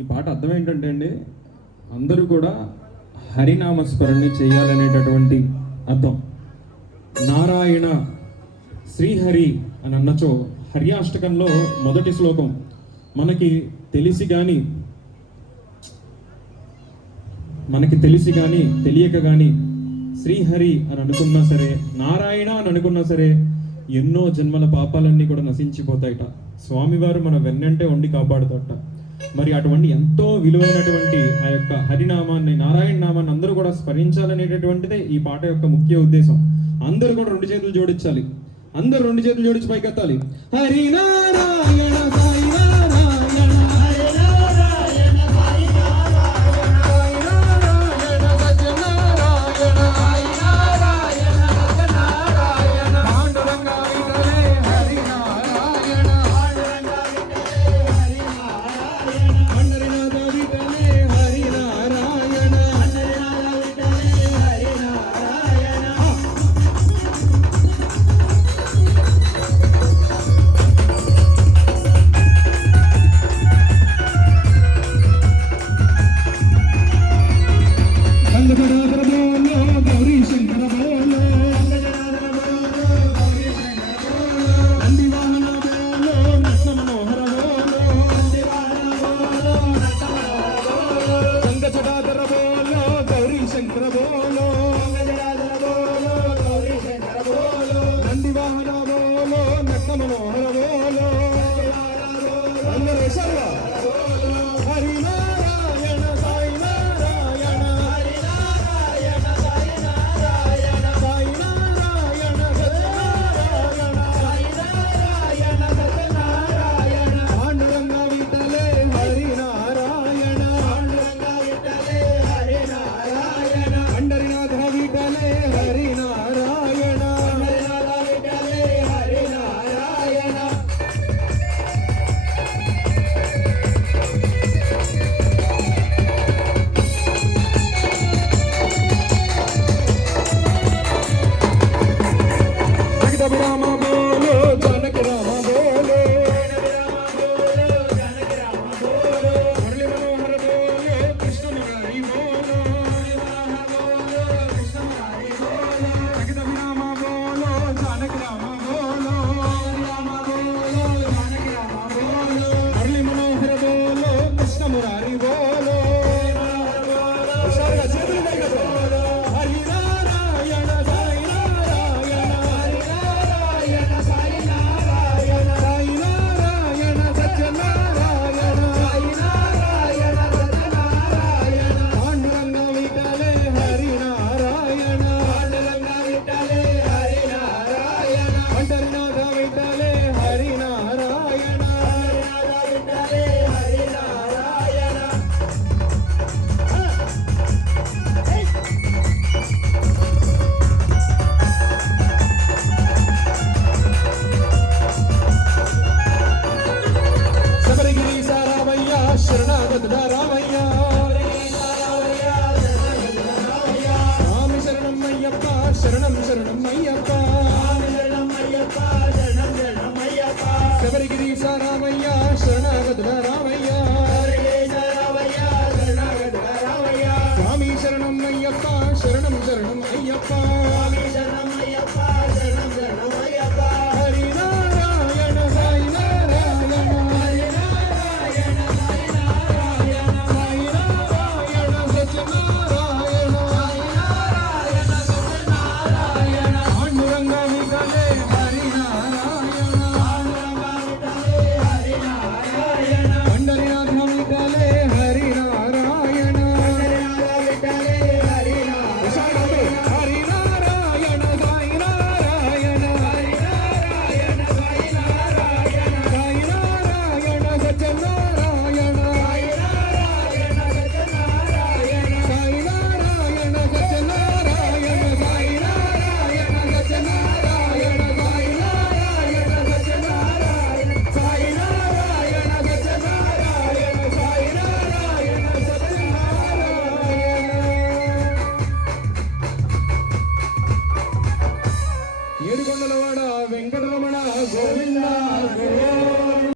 ఈ పాట అర్థం ఏంటంటే అండి, అందరూ కూడా హరినామస్మరణ చేయాలనేటటువంటి అర్థం. నారాయణ శ్రీహరి అని అన్నచో హర్యాష్టకంలో మొదటి శ్లోకం మనకి తెలిసి కానీ తెలియక కానీ శ్రీహరి అని అనుకున్నా సరే, నారాయణ అని అనుకున్నా సరే ఎన్నో జన్మల పాపాలన్నీ కూడా నశించిపోతాయట. స్వామివారు మన వెన్నంటే ఉండి కాపాడుతాట. మరి అటువంటి ఎంతో విలువైనటువంటి ఆ యొక్క హరినామాన్ని, నారాయణ నామాన్ని అందరూ కూడా స్మరించాలనేటటువంటిదే ఈ పాట యొక్క ముఖ్య ఉద్దేశం. అందరూ కూడా రెండు చేతులు జోడించాలి. అందరూ రెండు చేతులు జోడించి పైకెత్తాలి. హరి నారాయణ సాయి నారాయణ హరి నారాయణ సాయి నారాయణ సాయి నారాయణ సత్యనారాయణ సాయి నారాయణ సత్యనారాయణ పాండురంగా విఠలే హరి నారాయణ పాండురంగా విఠలే హరి నారాయణ పండరినాథ విఠలే హరి నారాయణ పండరినాథ విఠలే హరి నారాయణ. గౌరీ శంకర బోలో నంది వాహన బోలో నట్న మనోహర బోలో గంగ జటాధర బోలో గౌరీ శంకర బోలో నంది వాహన బోలో నట్న మనోహర బోలో అందరూ వేశారుగా. హరి నారాయణ సాయి నారాయణ హరి నారాయణ సాయి నారాయణ సాయి నారాయణ సత్యనారాయణ సాయి నారాయణ సత్యనారాయణ పాండురంగా విఠలే హరి నారాయణ పాండురంగా విఠలే హరి నారాయణ పండరినాథ విఠలే హరి నారాయణ పండరినాథ విఠలే హరి నారాయణ. జగదభి రామ బోలో జానకి రామ బోలో మురళి మనోహర బోలో కృష్ణ మురారి బోలో జగదభి రామ బోలో జానకి రామ బోలో మురళి మనోహర బోలో కృష్ణ మురారి బోలో. హుషారుగా చేతులు పైకెత్తాలి. హరి నారాయణ సాయి నారాయణ హరి నారాయణ శబరిగిరీశ రామయ్య శరణాగతుల రామయ్య